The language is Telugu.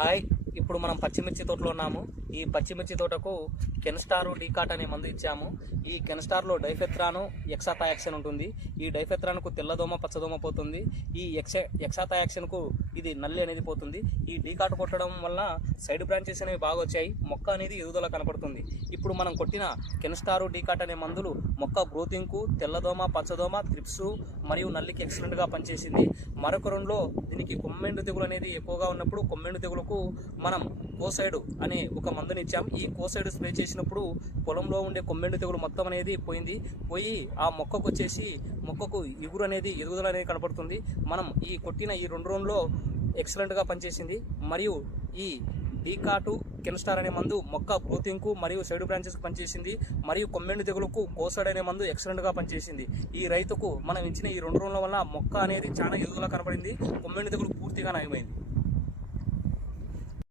హాయ్, ఇప్పుడు మనం పచ్చిమిర్చి తోటలో ఉన్నాము. ఈ పచ్చిమిర్చి తోటకు కెన్స్టార్ డీకాట్ అనే మందు ఇచ్చాము. ఈ కెన్స్టార్లో డైఫెత్రాను, ఎక్సాథయాక్సిన్ ఉంటుంది. ఈ డైఫెత్రాన్కు తెల్లదోమ, పచ్చదోమ పోతుంది. ఈ ఎక్సాథయాక్సిన్కు ఇది నల్లి అనేది పోతుంది. ఈ డీకాట్ కొట్టడం వల్ల సైడ్ బ్రాంచెస్ అనేవి బాగా వచ్చాయి. మొక్క అనేది ఎదుగుదల కనపడుతుంది. ఇప్పుడు మనం కొట్టిన కెన్స్టార్ డీకాట్ అనే మందులు మొక్క గ్రోతింగ్కు, తెల్లదోమ, పచ్చదోమ, త్రిప్స్ మరియు నల్లికి ఎక్సలెంట్గా పనిచేసింది. మరొక రెండులో దీనికి కొమ్మెండు తెగులు అనేది ఎక్కువగా ఉన్నప్పుడు కొమ్మెండు తెగులకు మనం కోసైడ్ అనే ఒక మందుని ఇచ్చాం. ఈ కోసైడ్ స్ప్రే చేసినప్పుడు పొలంలో ఉండే కొమ్మెండు తెగులు మొత్తం అనేది పోయి ఆ మొక్కకు వచ్చేసి మొక్కకు ఇగురు అనేది ఎదుగుదల అనేది కనపడుతుంది. మనం ఈ కొట్టిన ఈ 2 రోజుల్లో ఎక్సలెంట్గా పనిచేసింది. మరియు ఈ డీకాటు కెన్స్టార్ అనే మందు మొక్క గ్రోతింగ్కు మరియు సైడ్ బ్రాంచెస్కు పనిచేసింది. మరియు కొమ్మెండు తెగులకు కోసైడ్ అనే మందు ఎక్సలెంట్గా పనిచేసింది. ఈ రైతుకు మనం ఇచ్చిన ఈ 2 రోజుల వల్ల మొక్క అనేది చాలా ఎదుగుదల కనపడింది. కొమ్మెండు తెగులు పూర్తిగా నయమైంది.